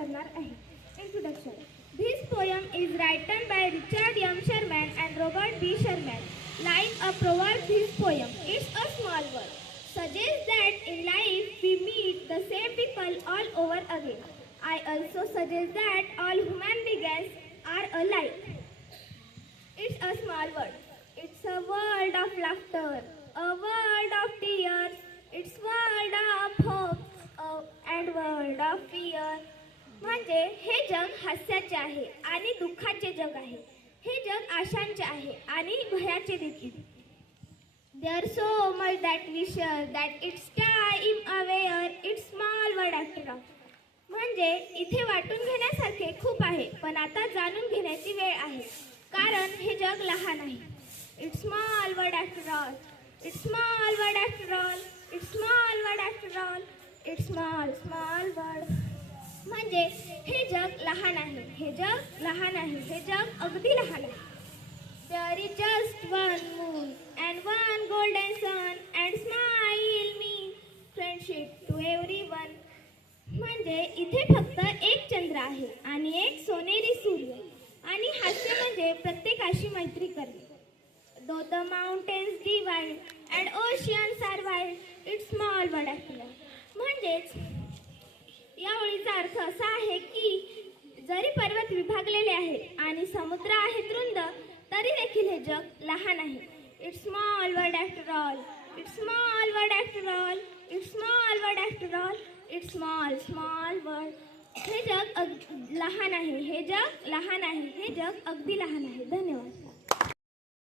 करणार आहे. Introduction. This poem is written by Richard M. Sherman and Robert B. Sherman. Like a proverb, this poem, it's a small word, suggests that in life we meet the same people all over again. I also suggest that all human beings are alike. It's a small word. It's a world of laughter, a world of tears. It's world of hope and world of fear. म्हणजे हे जग हास्याचे आहे आणि दुःखाचे जग आहे. हे जग आशांचे आहे आणि भयाचे देखील. There's so much that we share that it's time aware. It's small word after all. म्हणजे इथे वाटून घेण्यासारखे खूप आहे, पण आता जाणून घेण्याची वेळ आहे, कारण हे जग लहान आहे. It's small word after all. It's small word after all. It's small word after all. It's small word. म्हणजे हे जग लहान आहे, हे जग लहान आहे, हे जग अगदी लहान आहे. There is just one moon and one golden sun and smile me friendship to everyone. म्हणजे इथे फक्त एक चंद्र आहे आणि एक सोनेरी सूर्य आणि हास्य म्हणजे प्रत्येकाशी मैत्री करणे. Though the mountains divide and oceans are wide, it's small but after all. म्हणजेच या ओळीचा अर्थ असा आहे की जरी पर्वत विभागलेले आहेत आणि समुद्र आहेत रुंद, तरी देखील हे जग लहान आहे. It's small but after all. It's small but after all. It's small but after all. It's small but. हे जग लहान आहे, हे जग लहान आहे, हे जग अगदी लहान आहे. धन्यवाद.